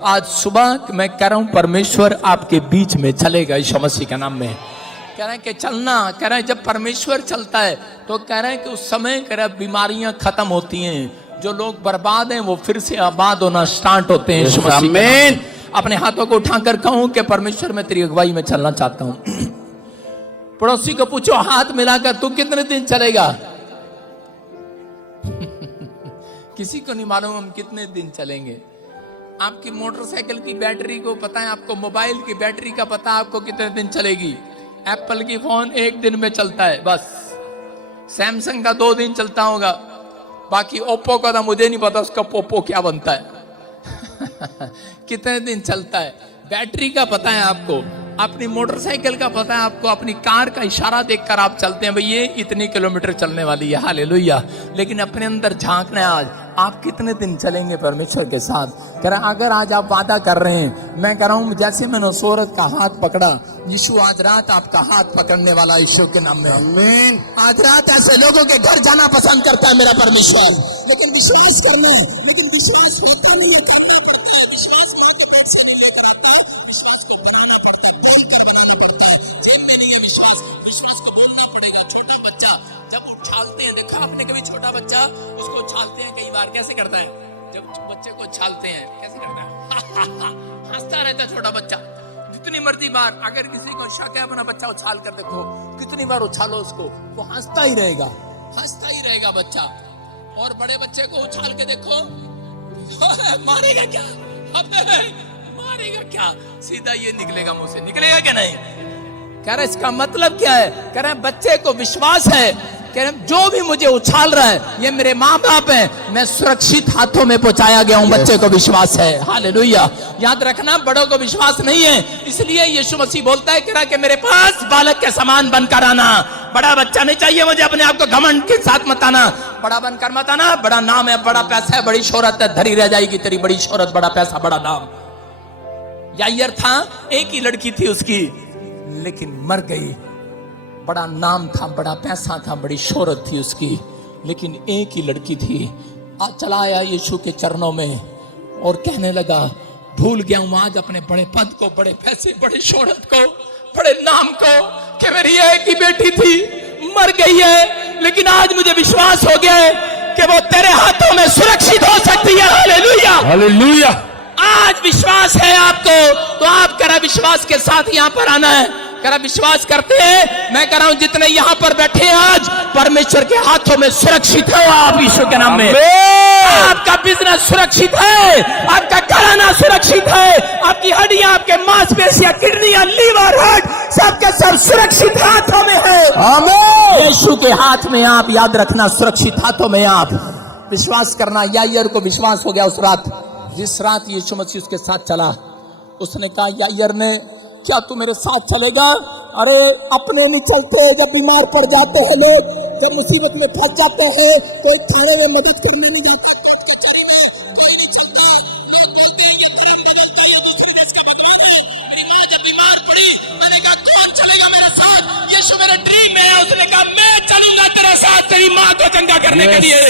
आज सुबह मैं कह रहा हूं परमेश्वर आपके बीच में चलेगा यीशु मसीह के नाम में। कह रहे हैं कि चलना, कह रहे हैं जब परमेश्वर चलता है तो कह रहे हैं कि उस समय कह रहे हैं बीमारियां खत्म होती हैं, जो लोग बर्बाद हैं वो फिर से आबाद होना स्टार्ट होते हैं यीशु मसीह के नाम में। अपने हाथों को उठाकर कहूं कि परमेश्वर मैं तेरी अगुवाई में चलना चाहता हूं। पड़ोसी को पूछो हाथ मिलाकर तू कितने दिन चलेगा। किसी को नहीं मालूम हम कितने दिन चलेंगे। आपकी मोटरसाइकिल की बैटरी को पता है, आपको मोबाइल की बैटरी का पता है आपको कितने दिन चलेगी। एप्पल की फोन एक दिन में चलता है बस, सैमसंग का 2 दिन चलता होगा, बाकी ओप्पो का तो मुझे नहीं पता उसका पोपो क्या बनता है। कितने दिन चलता है। बैटरी का पता है आपको, अपनी मोटरसाइकिल का पता है आपको, अपनी कार का इशारा देखकर आप चलते हैं भाई ये इतनी किलोमीटर चलने वाली है, हालेलुया। लेकिन अपने अंदर झांकना है आज आप कितने दिन चलेंगे परमेश्वर के साथ। कह रहा अगर आज आप वादा कर रहे हैं, मैं कह रहा हूं जैसे मैंने उस औरत का हाथ पकड़ा, यीशु आज रात आपका हाथ पकड़ने वाला यीशु के नाम में। आमीन। आज रात ऐसे लोगों के घर जाना पसंद करता है मेरा परमेश्वर, लेकिन विश्वास करना है, लेकिन विश्वास होता नहीं है। उछालते हैं, देखा आपने कभी छोटा बच्चा उसको उछालते हैं कई बार, कैसे करता है जब बच्चे को उछालते हैं कैसे करता है। हंसता रहता है छोटा बच्चा। जितनी मर्जी बार अगर किसी को शक है अपना बच्चा उछाल कर देखो, कितनी बार उछालो उसको वो हंसता ही रहेगा बच्चा। और बड़े बच्चे को उछाल के देखो मारेगा क्या, मारेगा क्या, सीधा ये निकलेगा मुंह से, निकलेगा क्या नहीं। कह रहे इसका मतलब क्या है। कह रहे बच्चे को विश्वास है, कह रहे जो भी मुझे उछाल रहा है ये मेरे माँ बाप हैं, मैं सुरक्षित हाथों में पहुंचाया गया हूं। बच्चे को विश्वास है, हालेलुया। याद रखना बड़ों को विश्वास नहीं है, इसलिए यीशु मसीह बोलता है कह रहा कि मेरे पास बालक के समान बनकर आना। बड़ा बच्चा नहीं चाहिए मुझे, अपने आप को घमंड के साथ मत आना, बड़ा बनकर मत आना। बड़ा नाम है, बड़ा पैसा है, बड़ी शोहरत है, धरी रह जाएगी तेरी बड़ी शोहरत, बड़ा पैसा, बड़ा नाम। यायर था, एक ही लड़की थी उसकी, लेकिन मर गई। बड़ा नाम था, बड़ा पैसा था, बड़ी शोहरत थी उसकी, लेकिन एक ही लड़की थी। आज चला आया यीशु के चरणों में और कहने लगा भूल गया हूं आज अपने बड़े पद को, बड़े पैसे, बड़ी शोहरत को, बड़े नाम को, कि मेरी एक ही बेटी थी मर गई है, लेकिन आज मुझे विश्वास हो गया है कि वो तेरे हाथों में सुरक्षित हो सकती है। Hallelujah, hallelujah. आज विश्वास है आपको तो आप करा विश्वास के साथ यहां पर आना है। करा विश्वास करते हैं, मैं कह रहा हूं जितने यहां पर बैठे हैं आज परमेश्वर के हाथों में सुरक्षित है आप यीशु के नाम में। आपका बिजनेस सुरक्षित है, आपका घराना सुरक्षित है, आपकी हड्डियां, आपके मांसपेशियां, किडनियां, लीवर, हार्ट सबके सब सुरक्षित हाथों में है। आमीन। यीशु के हाथ में आप, याद रखना, सुरक्षित हाथों में आप। विश्वास करना। यायर को विश्वास हो गया उस रात, जिस रात यीशु मसीह उसके साथ चला। उसने कहा यायर ने, क्या तू मेरे साथ चलेगा। अरे अपने नहीं चलते, जब बीमार पड़ जाते हैं लोग, जब मुसीबत में फंस जाते हैं तो एक थाने में मदद करने नहीं जाते। मेरी माँ जब बीमार पड़ी, मैंने कहा कौन चलेगा मेरे साथ। यीशु मेरे ड्रीम में है, उसने कहा मैं चलूंगा तेरे साथ तेरी माँ को चंगा करने के लिए।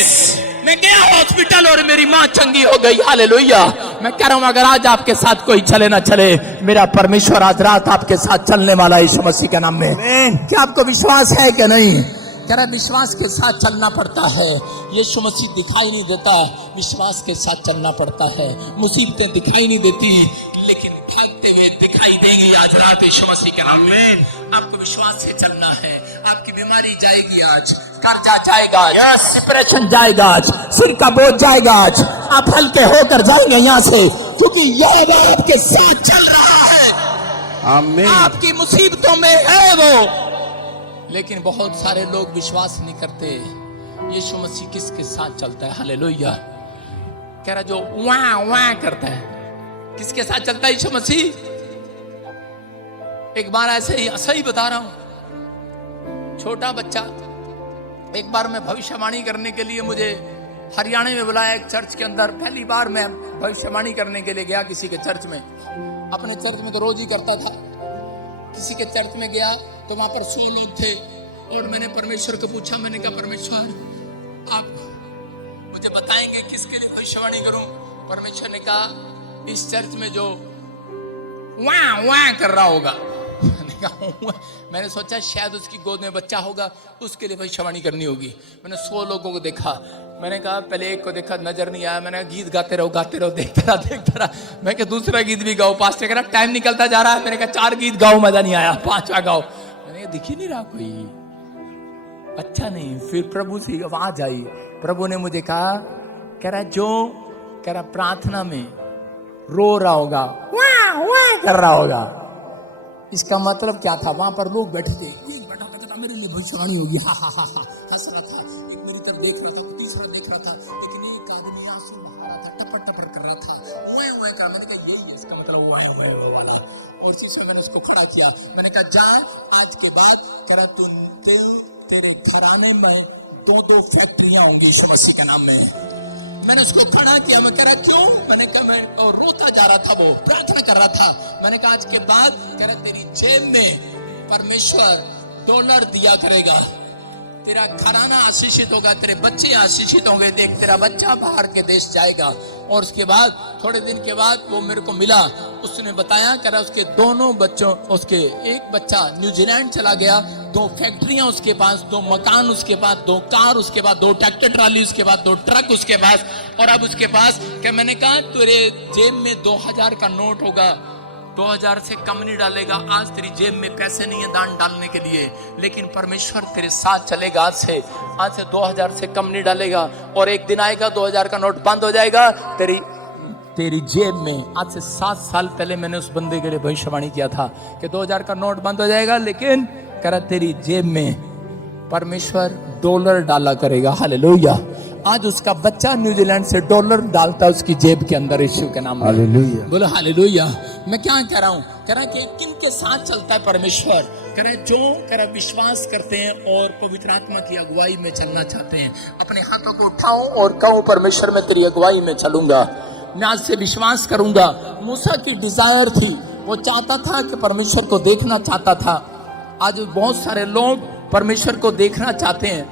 मैं गया हॉस्पिटल और मेरी माँ चंगी हो गई, हालेलुया। मैं कह रहा हूं अगर आज आपके साथ कोई चले ना चले, मेरा परमेश्वर आज रात आपके साथ चलने वाला है यीशु मसीह के नाम में। क्या आपको विश्वास है कि नहीं। कह रहा विश्वास के साथ चलना पड़ता है। यीशु मसीह दिखाई नहीं देता, विश्वास के साथ चलना पड़ता है। मुसीबतें दिखाई नहीं देती, लेकिन भागते हुए दिखाई देंगी आज रात यीशु मसीह के नाम में। आपको विश्वास से चलना है। आपकी बीमारी जाएगी आज, कर्जा जाएगा, डिप्रेशन जाएगा आज, सिर का बोझ जाएगा आज, आप हल्के होकर जाएंगे यहाँ से, क्योंकि यह आपके साथ चल रहा है। आमीन। आपकी मुसीबतों में है वो। लेकिन बहुत सारे लोग विश्वास नहीं करते यीशु मसीह किसके साथ चलता है। हालेलुया। कह रहा जो वाह वाह करता है, किसके साथ चलता है यीशु मसीह। एक बार ऐसे ही सही बता रहा हूं, छोटा बच्चा, एक बार मैं भविष्यवाणी करने के लिए मुझे हरियाणा में बुलाया एक चर्च के अंदर। पहली बार मैं भविष्यवाणी करने के लिए गया किसी के चर्च में। अपने चर्च में तो रोज ही करता था, किसी के चर्च में गया तो वहां पर 100 लोग थे और मैंने परमेश्वर को पूछा, मैंने कहा परमेश्वर आप मुझे बताएंगे किसके लिए भविष्यवाणी करूं। परमेश्वर ने कहा इस चर्च में जो वाह वाह कर रहा होगा, मैंने सोचा शायद उसकी गोद में बच्चा होगा, उसके लिए भविष्यवाणी करनी होगी। मैंने 100 लोगों को देखा, मैंने कहा पहले एक को देखा नजर नहीं आया, मैंने गीत गाते रहो देखता रहा। मैं क्या दूसरा गीत भी गाओ, पास्टर कह रहा टाइम निकलता जा रहा है। मैंने कहा 4 गीत गाओ, मजा नहीं आया, 5वां गाओ। मैंने दिख ही नहीं रहा कोई, अच्छा नहीं। फिर प्रभु से आवाज आई, प्रभु ने मुझे कहा, कह रहा प्रार्थना में रो रहा होगा, वाह वाह कर रहा होगा। इसका मतलब क्या था? वहां पर लोग बैठे थे, एक बैठा था मेरे लिए भविष्यवाणी होगी, हा हा हा हा हंस रहा था, एक मेरी तरफ देख रहा था, तीसरा देख रहा था, लेकिन एक आदमी आंसू बहा रहा था, टपर टपर कर रहा था, वाह वाह कर। मैंने कहा यही है इसका मतलब, वाह वाह वाला। और इसी समय मैंने उसको खड़ा किया, मैंने कहा जाए आज के बाद करा तेरे घराने में 2 फैक्ट्रियां होंगी यीशु मसीह के नाम में। मैंने उसको खड़ा किया, मैं कह रहा क्यों? मैंने कहा मैं, और रोता जा रहा था, वो प्रार्थना कर रहा था। मैंने कहा आज के बाद कह रहा तेरी जेब में परमेश्वर $, दिया करेगा, तेरा घराना आशीषित होगा, तेरे बच्चे आशीषित होंगे। देख तेरा बच्चा बाहर के देश जाएगा। और उसके बाद थोड़े दिन के बाद वो मेरे को मिला, उसने बताया कह रहा उसके दोनों बच्चों, उसके एक बच्चा न्यूजीलैंड चला गया, 2 फैक्ट्रियां उसके पास, 2 मकान उसके पास, 2 कार उसके पास, 2 ट्रैक्टर ट्राली उसके पास, 2 ट्रक उसके पास। और अब उसके पास क्या? मैंने कहा तेरे जेब में 2000 का नोट होगा, 2000 से कम नहीं डालेगा। आज तेरी जेब में पैसे नहीं है दान डालने के लिए, लेकिन परमेश्वर तेरे साथ चलेगा। आज से 2000 से कम नहीं डालेगा। और एक दिन आएगा 2000 का नोट बंद हो जाएगा तेरी जेब में। आज से 7 साल पहले मैंने उस बंदे के लिए भविष्यवाणी किया था कि 2000 का नोट बंद हो जाएगा, लेकिन कह रहा तेरी जेब में परमेश्वर $, डाला करेगा। हालेलुया। आज उसका बच्चा न्यूजीलैंड से $, डालता उसकी जेब के अंदर यीशु के नाम में। हालेलुया, बोलो हालेलुया। मैं क्या कह रहा हूँ? कह रहा कि किन के साथ चलता है परमेश्वर? कह रहे जो कह रहा विश्वास करते हैं और पवित्र आत्मा की अगुवाई में चलना चाहते हैं। अपने हाथों को उठाओ और कहो परमेश्वर मैं तेरी अगुवाई में चलूंगा, मैं आज से विश्वास करूंगा। मूसा की डिजायर थी, वो चाहता था कि परमेश्वर को देखना चाहता था। आज बहुत सारे लोग परमेश्वर को देखना चाहते हैं,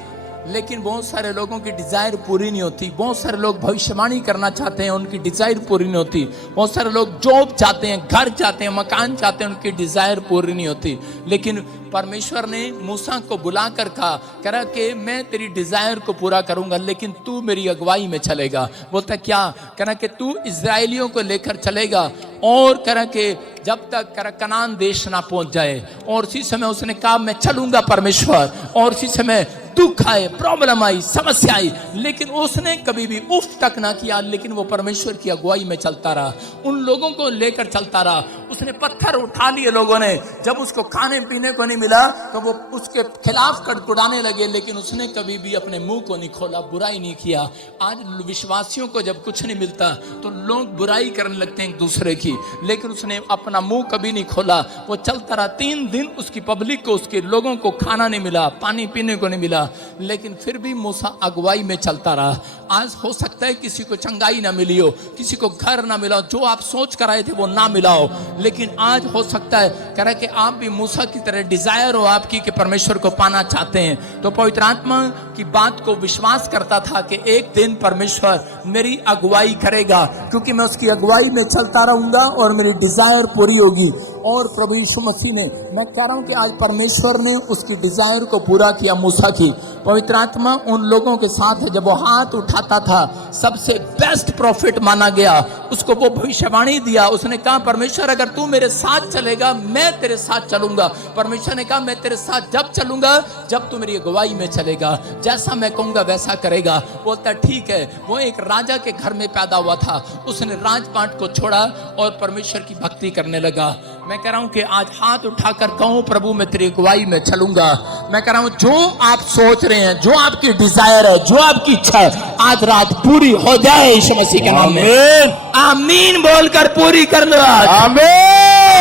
लेकिन बहुत सारे लोगों की डिजायर पूरी नहीं होती। बहुत सारे लोग भविष्यवाणी करना चाहते हैं, उनकी डिजायर पूरी नहीं होती। बहुत सारे लोग जॉब चाहते हैं, घर चाहते हैं, मकान चाहते हैं, उनकी डिजायर पूरी नहीं होती। लेकिन परमेश्वर ने मूसा को बुलाकर कहा, कह रहा कि मैं तेरी डिजायर को पूरा करूंगा, लेकिन तू मेरी अगुवाई में चलेगा। बोलता क्या? कह रहा कि तू इजराइलियों को लेकर चलेगा, और कह रहा कि जब तक कह रहा कनान देश ना पहुंच जाए। और उसी समय उसने कहा मैं चलूंगा परमेश्वर। और उसी समय दुख आए, प्रॉब्लम आई, समस्या आई, लेकिन उसने कभी भी उफ तक ना किया, लेकिन वो परमेश्वर की अगुवाई में चलता रहा, उन लोगों को लेकर चलता रहा। उसने पत्थर उठा लिए लोगों ने, जब उसको खाने पीने को नहीं मिला तो वो उसके खिलाफ कड़कुड़ाने लगे, लेकिन उसने कभी भी अपने मुंह को नहीं खोला, बुराई नहीं किया। आज विश्वासियों को जब कुछ नहीं मिलता तो लोग बुराई करने लगते हैं एक दूसरे की, लेकिन उसने अपना मुंह कभी नहीं खोला। वो चलता रहा। 3 दिन उसकी पब्लिक को, उसके लोगों को खाना नहीं मिला, पानी पीने को नहीं मिला, लेकिन फिर भी मूसा अगुवाई में चलता रहा। आज हो सकता है किसी को चंगाई ना मिली हो, किसी को घर ना मिला हो, जो आप सोच कर आए थे वो ना मिला हो, लेकिन आज हो सकता है कह रहा कि आप भी मूसा की तरह डिजायर हो आपकी कि परमेश्वर को पाना चाहते हैं। तो पवित्र आत्मा की बात को विश्वास करता था कि एक दिन परमेश्वर मेरी अगुवाई करेगा, क्योंकि मैं उसकी अगुवाई में चलता रहूंगा और मेरी डिजायर पूरी होगी। और प्रभु यीशु मसीह ने, मैं कह रहा हूं कि आज परमेश्वर ने उसकी डिजायर को पूरा किया मूसा की। पवित्र आत्मा उन लोगों के साथ है। जब वो हाथ उठाता था, सबसे बेस्ट प्रॉफिट माना गया, उसको वो भविष्यवाणी दिया। उसने कहा परमेश्वर अगर तू मेरे साथ चलेगा मैं तेरे साथ चलूंगा। परमेश्वर ने कहा मैं तेरे साथ जब चलूंगा जब तू मेरी अगुवाई में चलेगा, जैसा मैं कहूंगा वैसा करेगा। बोलता ठीक है। वो एक राजा के घर में पैदा हुआ था, उसने राजपाट को छोड़ा और परमेश्वर की भक्ति करने लगा। मैं कह रहा हूं कि आज हाथ उठाकर कहूं प्रभु मैं तेरी अगुवाई में चलूंगा। मैं कह रहा हूं जो आप सोच रहे हैं, जो आपकी डिजायर है, जो आपकी इच्छा है, आज रात पूरी हो जाए यीशु मसीह के नाम में। आमीन बोलकर पूरी कर लो आज। आमीन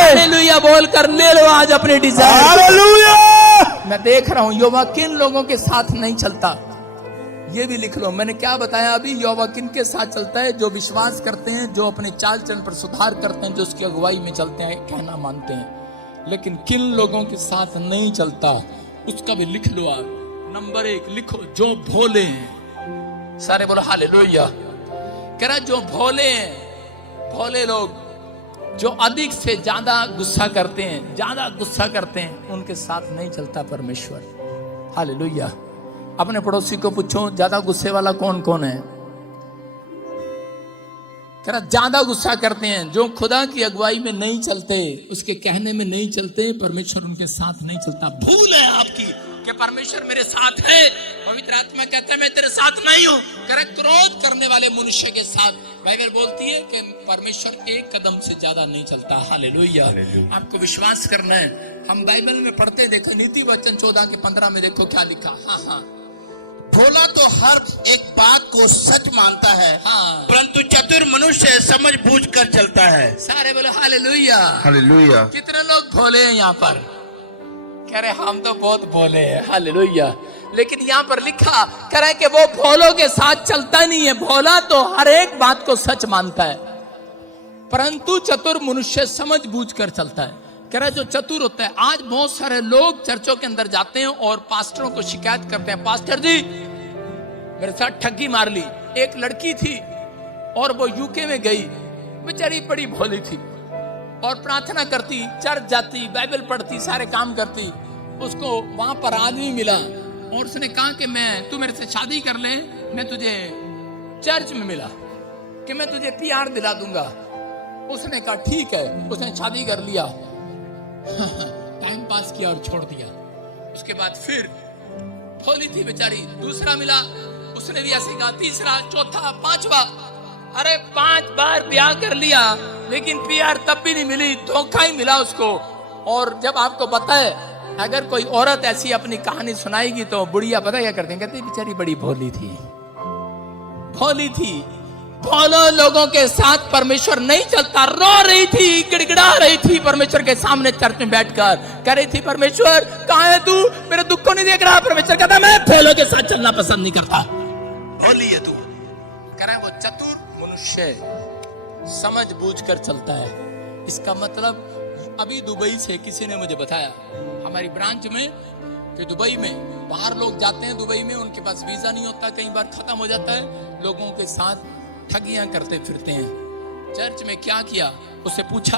हालेलुया बोलकर ले लो आज अपनी डिजायर। हालेलुया। मैं देख रहा हूं यहोवा किन लोगों के साथ नहीं चलता, ये भी लिख लो। मैंने क्या बताया अभी? यहोवा किन के साथ चलता है? जो विश्वास करते हैं, जो अपने चाल चलन पर सुधार करते हैं, जो उसकी अगुवाई में चलते हैं, कहना मानते हैं। लेकिन किन लोगों के साथ नहीं चलता उसका भी लिख लो आप। नंबर 1 लिखो, जो भोले हैं। सारे बोलो हालेलुया। कह रहा जो भोले हैं, भोले लोग जो अधिक से ज्यादा गुस्सा करते हैं, उनके साथ नहीं चलता परमेश्वर। हालेलुया। अपने पड़ोसी को पूछो ज्यादा गुस्से वाला कौन कौन है। ज्यादा गुस्सा करते हैं, जो खुदा की अगुवाई में नहीं चलते, उसके कहने में नहीं चलते, परमेश्वर उनके साथ नहीं चलता। भूल है आपकी कि परमेश्वर मेरे साथ है, पवित्र आत्मा कहता है मैं तेरे साथ नहीं हूं। क्रोध करने वाले मनुष्य के साथ बाइबल बोलती है कि परमेश्वर एक कदम से ज्यादा नहीं चलता। हालेलुया। आपको विश्वास करना है। हम बाइबल में पढ़ते, देखो नीति वचन 14 के 15 में देखो क्या लिखा। हाँ, भोला तो हर एक बात को सच मानता है, हाँ, परंतु चतुर मनुष्य समझ बूझ कर चलता है। सारे बोलो हालेलुया। हालेलुया। कितने लोग भोले हैं यहाँ पर? कह रहे हम तो बहुत भोले हैं। हालेलुया। लेकिन यहाँ पर लिखा कह रहे कि वो भोलों के साथ चलता नहीं है। भोला तो हर एक बात को सच मानता है, परंतु चतुर मनुष्य समझ बूझ कर चलता है। कह रहा जो चतुर होता है, आज बहुत सारे लोग चर्चों के अंदर जाते हैं और पास्टरों को शिकायत करते हैं, पास्टर जी मेरे साथ ठगी मार ली। एक लड़की थी और वो यूके में गई, बेचारी बड़ी भोली थी और प्रार्थना करती, चर्च जाती, बाइबल पढ़ती, सारे काम करती। उसको वहां पर आदमी मिला और उसने कहा कि तू मेरे से शादी कर ले, मैं तुझे चर्च में मिला कि मैं तुझे PR दिला दूंगा। उसने कहा ठीक है, उसने शादी कर लिया, टाइम पास किया और छोड़ दिया। उसके बाद फिर भोली थी बेचारी, दूसरा मिला, उसने भी ऐसे कहा, तीसरा, चौथा, पांचवा, अरे 5 बार ब्याह कर लिया लेकिन PR तब भी नहीं मिली, धोखा ही मिला उसको। और जब आपको पता है अगर कोई औरत ऐसी अपनी कहानी सुनाएगी तो बुढ़िया पता क्या करते हैं, कहते बेचारी बड़ी भोली थी। भोलो लोगों के साथ परमेश्वर नहीं चलता। रो रही थी, गिड़गिड़ा रही थी परमेश्वर के सामने चर्च में बैठकर, कह रही थी परमेश्वर कहाँ है तू, मेरे दुख को नहीं देख रहा। परमेश्वर कहता मैं भोलों के साथ चलना पसंद नहीं करता, भोली है तू। कह रहा है वो चतुर मनुष्य समझ बूझ कर चलता है। इसका मतलब अभी दुबई से किसी ने मुझे बताया, हमारी ब्रांच में, कि दुबई में बाहर लोग जाते हैं, दुबई में उनके पास वीजा नहीं होता, कई बार खत्म हो जाता है, लोगों के साथ ठगियां करते फिरते हैं। चर्च में क्या किया, उससे पूछा,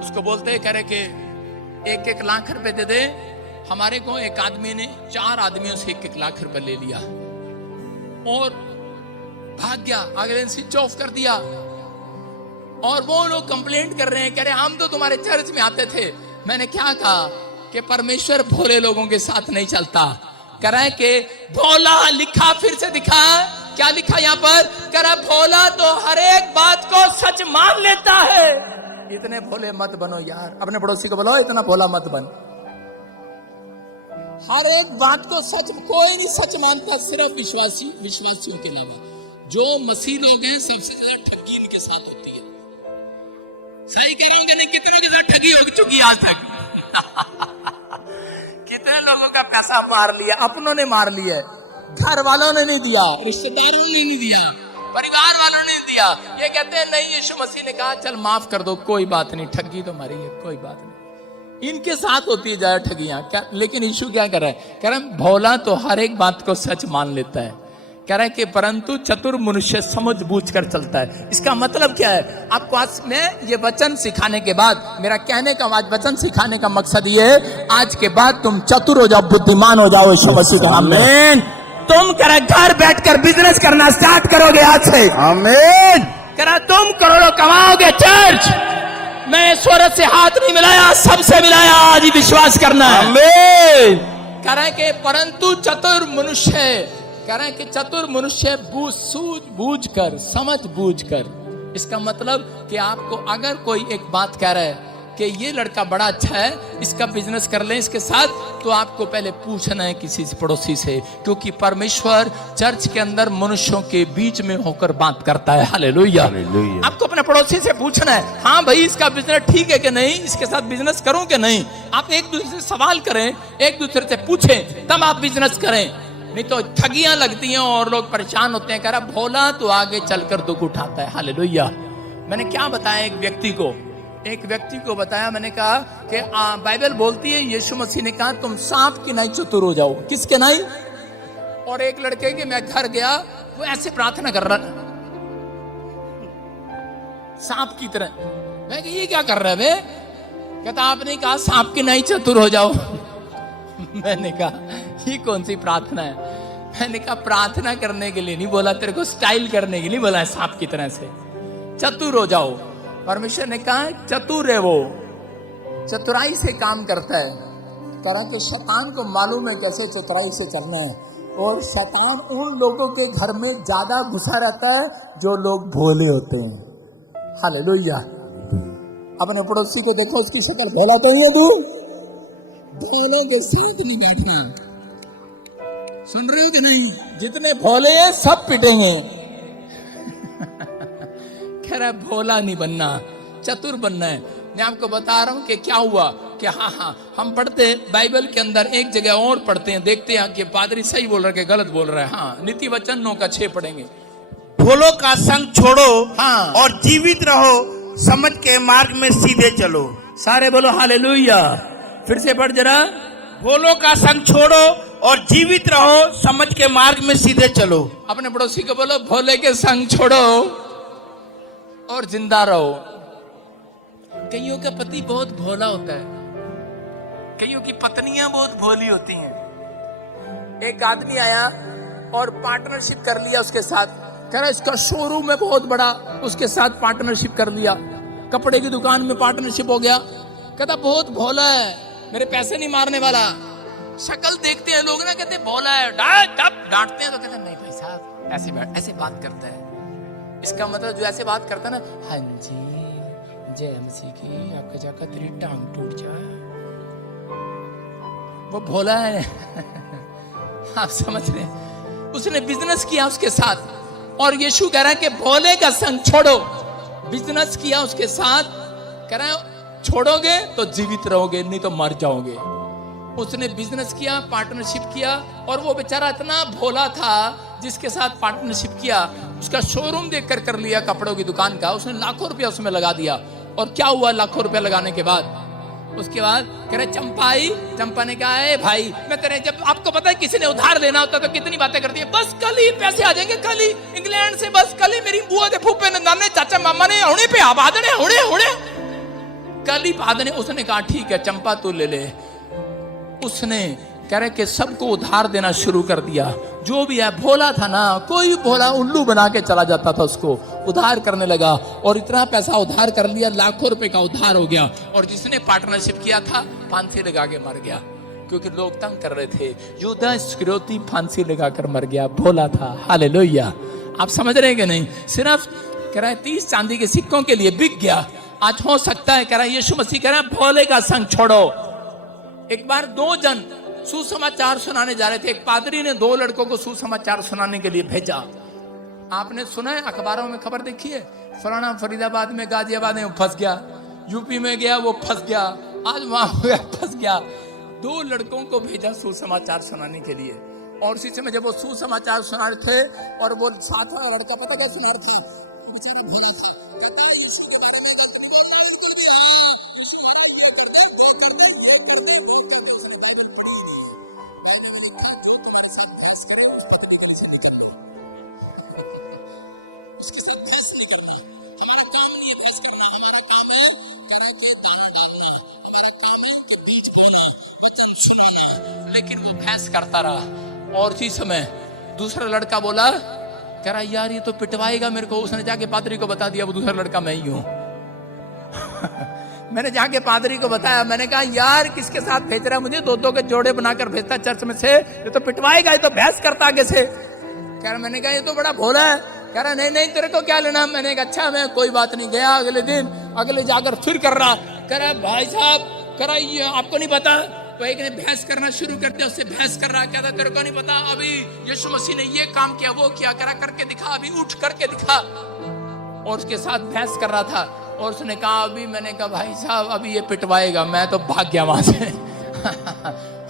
उसको बोलते कह रहे कि 1-1 लाख रुपए दे दे। हमारे को एक आदमी ने 4 आदमियों से 1-1 लाख रुपए ले लिया और भाग गया, अगले दिन स्विच ऑफ कर दिया। और वो लोग कंप्लेंट कर रहे हैं, कह रहे हम तो तुम्हारे चर्च में आते थे। मैंने क्या कहा कि परमेश्वर भोले लोगों के साथ नहीं चलता। कह रहा है कि भोला लिखा, फिर से दिखा, क्या लिखा यहाँ पर, कह रहा भोला तो हर एक बात को सच मान लेता है। इतने भोले मत बनो यार। अपने पड़ोसी को बोलो इतना भोला मत बन। हर एक बात को सच, कोई नहीं सच मानता, सिर्फ विश्वासियों के अलावा। जो मसीह लोग हैं सबसे ज्यादा ठगी इनके साथ होती है। सही कह रहा हूं कि नहीं? कितनों के साथ ठगी हो चुकी आज तक? कितने लोगों का पैसा मार लिया, अपनों ने मार लिया, घर वालों ने नहीं दिया, रिश्तेदारों ने नहीं दिया, परिवार वालों ने नहीं दिया। ये कहते हैं नहीं, यीशु मसीह ने कहा चल माफ कर दो, कोई बात नहीं, ठगी तो मारी है, कोई बात नहीं। इनके साथ होती है ज्यादा ठगियां क्या। लेकिन यीशु क्या कर रहा है, कह रहा है भोला तो हर एक बात को सच मान लेता है। कह रहा है कि परंतु चतुर मनुष्य समझ बूझ कर चलता है। इसका मतलब क्या है, आपको आज मैं ये वचन सिखाने के बाद, मेरा कहने का आज वचन सिखाने का मकसद ये है, आज के बाद तुम चतुर हो जाओ, बुद्धिमान हो जाओ यीशु मसीह के नाम में। तुम करा घर बैठकर बिजनेस करना स्टार्ट करोगे आज से, आमीन। करा तुम करोड़ों कमाओगे। चर्च मैं स्वर्ग से हाथ नहीं मिलाया, सबसे मिलाया, आज ही विश्वास करना है, आमीन। कह रहा है कि परंतु चतुर मनुष्य, कह रहे हैं कि चतुर मनुष्य सूझ बूझ कर, समझ बूझ कर। इसका मतलब कि आपको अगर कोई एक बात कह रहा है कि ये लड़का बड़ा अच्छा है, इसका बिजनेस कर लें इसके साथ, तो आपको पहले पूछना है किसी पड़ोसी से, क्योंकि परमेश्वर चर्च के अंदर मनुष्यों के बीच में होकर बात करता है। हालेलुया। आपको अपने पड़ोसी से पूछना है, हाँ भाई इसका बिजनेस ठीक है कि नहीं, इसके साथ बिजनेस करूं कि नहीं। आप एक दूसरे से सवाल करें, एक दूसरे से पूछें, तब आप बिजनेस करें, नहीं तो ठगियां लगती हैं और लोग परेशान होते हैं। कह रहा भोला तो आगे चलकर दुख उठाता है। हालेलुया। मैंने क्या बताया, एक व्यक्ति को बताया, मैंने कहा कि बाइबल बोलती है, यीशु मसीह ने कहा तुम सांप की नहीं चतुर हो जाओ। किसके नहीं? और एक लड़के के मैं घर गया, वो ऐसे प्रार्थना कर रहा, सांप की तरह। मैं कहा ये क्या कर रहा है बे? कहता आपने कहा सांप के नहीं चतुर हो जाओ। मैंने कहा ये कौन सी प्रार्थना है? मैंने कहा प्रार्थना करने के लिए नहीं बोला, तेरे को स्टाइल करने के लिए बोला है, सांप की तरह से चतुर हो जाओ। परमेश्वर ने कहा चतुर है वो, चतुराई से काम करता है। तरह के शैतान को मालूम है कैसे चतुराई से चलना है, और शैतान उन लोगों के घर में ज्यादा घुसा रहता है जो लोग भोले होते हैं। हालेलुया। अपने पड़ोसी को देखो, उसकी शक्ल भोला तो नहीं है तू? भोलों के साथ नहीं बैठना। सुन रहे हो कि नहीं? जितने भोले हैं सब पिटेंगे। कह रहा भोला नहीं बनना, चतुर बनना है। मैं आपको बता रहा हूं कि क्या हुआ कि हाँ हम पढ़ते बाइबल के अंदर एक जगह और पढ़ते हैं, देखते हैं कि पादरी सही बोल रहा है कि गलत बोल रहा है। हाँ, नीति वचन 9 का 6 पढ़ेंगे। भोलों का संग छोड़ो हाँ। और जीवित रहो, समझ के मार्ग में सीधे चलो। सारे बोलो हालेलुया। फिर से पढ़ जरा। भोलों का संग छोड़ो और जीवित रहो, समझ के मार्ग में सीधे चलो। अपने पड़ोसी को बोलो भोले के संग छोड़ो और जिंदा रहो। कईयों का पति बहुत भोला होता है, कईयों की पत्नियां बहुत भोली होती हैं। एक आदमी आया और पार्टनरशिप कर लिया उसके साथ। कह रहा इसका शोरूम है बहुत बड़ा, उसके साथ पार्टनरशिप कर लिया। कपड़े की दुकान में पार्टनरशिप हो गया। कहता बहुत भोला है, मेरे पैसे नहीं मारने वाला। शक्ल देखते हैं लोग ना, कहते भोला है, डांटते हैं तो कहते नहीं भाई साहब ऐसे बात करता है। इसका मतलब जो ऐसे बात करता है ना, हाँ जी जय मसीह की, आपका जाकर तेरी टांग टूट जाए, वो भोला है। आप समझ रहे हैं? उसने बिजनेस किया उसके साथ, और यीशु कह रहा है कि भोले का संग छोड़ो। बिजनेस किया उसके साथ, कह रहा है छोड़ोगे तो जीवित रहोगे, नहीं तो मर जाओगे। उसने बिजनेस किया, पार्टनरशिप किया, और वो बेचारा इतना भोला था जिसके साथ पार्टनरशिप किया, उसका शोरूम देखकर कर लिया कपड़ों की दुकान का। उसने लाखों रुपया उसमें लगा दिया। और क्या हुआ लाखों रुपया लगाने के बाद? उसके बाद कह रहे चंपा आई। चंपा ने कहा है भाई मैं तेरे, जब आपको पता है किसी ने उधार लेना होता तो कितनी बातें करती है, बस कल ही पैसे आ जाएंगे, कल ही इंग्लैंड से, बस कल ही मेरी बुआ दे फूफे ने नाने चाचा मामा ने हुणे पे आबादने हुणे कल ही बादने। उसने कहा ठीक है चंपा तू ले ले। उसने कह रहे कि सबको उधार देना शुरू कर दिया। जो भी है भोला था ना, कोई भोला उल्लू बना के चला जाता था, उसको उधार करने लगा। और इतना पैसा उधार कर लिया, लाखों रुपए का उधार हो गया। और जिसने पार्टनरशिप किया था फांसी लगा के मर गया, क्योंकि लोग तंग कर रहे थे। यूदा इस्करियोती फांसी लगाकर मर गया, भोला था। हालेलुया। आप समझ रहे हैं कि नहीं? सिर्फ कह रहा है 30 चांदी के सिक्कों के लिए बिक गया। आज हो सकता है, कह रहा है यीशु मसीह कह रहा है भोले का संग छोड़ो। एक बार 2 जन सुसमाचार सुनाने जा रहे थे। एक पादरी ने 2 लड़कों को सुसमाचार सुनाने के लिए भेजा। आपने सुना है, अखबारों में खबर देखी है, फलाना फरीदाबाद में, गाजियाबाद में फंस गया, यूपी में गया वो फंस गया, आज वहां गया फंस गया। 2 लड़कों को भेजा सुसमाचार सुनाने के लिए। और उसी समय जब वो सुसमाचार सुना रहे थे, और वो साथ वाला लड़का पता क्या सुना रहा था, बेचारा भोला था, पता है यीशु के बारे में करता रहा। और इसी समय दूसरा लड़का बोला, कह रहा यार ये तो पिटवाएगा मेरे को। उसने जाके पादरी को बता दिया वो दूसरा लड़का मैं ही हूं। मैंने जाके पादरी को बताया, मैंने कहा यार किसके साथ भेज रहा है मुझे, 2-2 के जोड़े बनाकर भेजता चर्च में से, ये तो पिटवाएगा, ये तो बहस करता आगे से। कह रहा मैंने कहा ये तो बड़ा भोला है। कह रहा नहीं तेरे को क्या लेना। मैंने कहा अच्छा मैं कोई बात नहीं। गया अगले दिन, अगले जाकर फिर कर रहा, कह रहा भाई साहब, कह रहा ये आपको नहीं पता। तो एक ने बहस करना शुरू कर दिया, उससे बहस कर रहा, क्या था तेरे को नहीं पता, अभी यीशु मसीह ने ये काम किया, वो किया, करा करके दिखा, अभी उठ करके दिखा। और उसके साथ बहस कर रहा था। और उसने कहा अभी, मैंने कहा भाई साहब अभी ये पिटवाएगा। मैं तो भाग गया वहां से।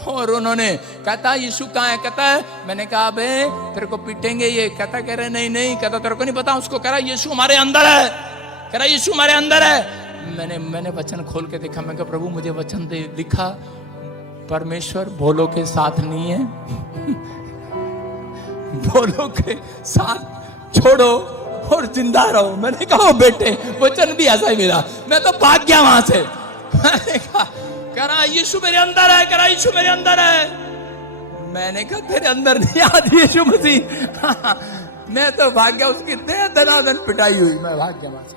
और उन्होंने कहता यीशु कहाँ है, कहता है, मैंने कहा अबे तेरे को पीटेंगे ये। कहता कह रहे नहीं, कहता तेरे को नहीं पता। उसको कह रहा यीशु हमारे अंदर है, कह रहा यीशु हमारे अंदर है। मैंने वचन खोल के देखा, मैं कहा प्रभु मुझे वचन दे। लिखा परमेश्वर भोलों के साथ नहीं है। भोलों के साथ छोड़ो और जिंदा रहो। मैंने कहा "ओ बेटे, वचन भी ऐसा ही मिला, मैं तो भाग गया वहां से। मैंने कहा कह रहा यीशु मेरे अंदर है, कह रहा यीशु मेरे अंदर है। मैंने कहा तेरे अंदर नहीं आती यीशु मसीह। मैं तो भाग गया, उसकी दनादन पिटाई हुई, मैं भाग गया वहां से।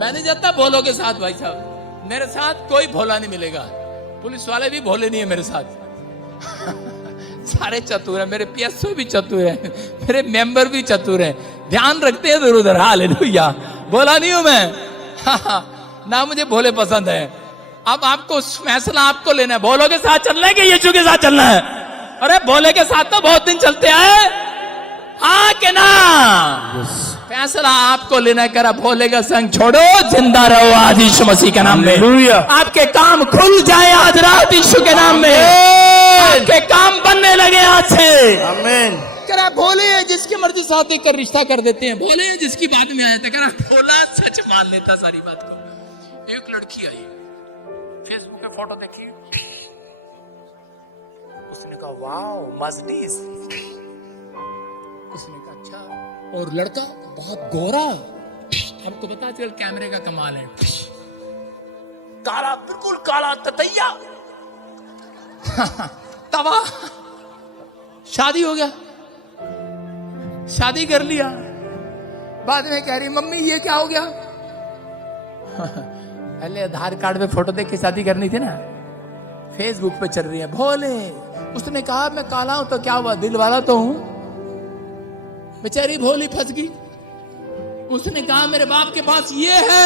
मैं नहीं जाता भोलों के साथ भाई साहब, मेरे साथ कोई भोला नहीं मिलेगा। पुलिस वाले भी भोले नहीं है मेरे साथ। सारे चतुर हैं, मेरे पीएसओ भी चतुर हैं, मेरे मेंबर भी चतुर हैं, ध्यान रखते हैं इधर उधर। हालेलुया, भोला नहीं हूं मैं। ना मुझे भोले पसंद है। अब आपको फैसला आपको लेना है, भोलों के साथ चलना है कि यीशु के साथ चलना है। अरे भोले के साथ तो बहुत दिन चलते हैं, हाँ के ना? फैसला आपको लेना है। करा भोले का संग छोड़ो, जिंदा रहो आज यीशु मसीह के नाम में। आपके काम खुल जाए आज रात यीशु के नाम में। आपके काम बनने लगे आज से। आमीन। करा भोले है जिसकी मर्जी साथ देकर रिश्ता कर देते हैं, भोले है जिसकी बात में आ जाता है। करा भोला सच मान लेता सारी बात को। एक लड़की आई, फेसबुक पे फोटो देखी, उसने कहा वाओ मर्सिडीज। उसने कहा अच्छा, और लड़का बहुत गोरा। हमको पता चल कैमरे का कमाल है, काला, बिल्कुल काला ततैया। तवा। शादी हो गया, शादी कर लिया। बाद में कह रही मम्मी ये क्या हो गया? पहले आधार कार्ड पे फोटो देख के शादी करनी थी ना, फेसबुक पे चल रही है भोले। उसने कहा मैं काला हूं तो क्या हुआ, दिल वाला तो हूं। बेचारी भोली फंस गई। उसने कहा मेरे बाप के पास ये है।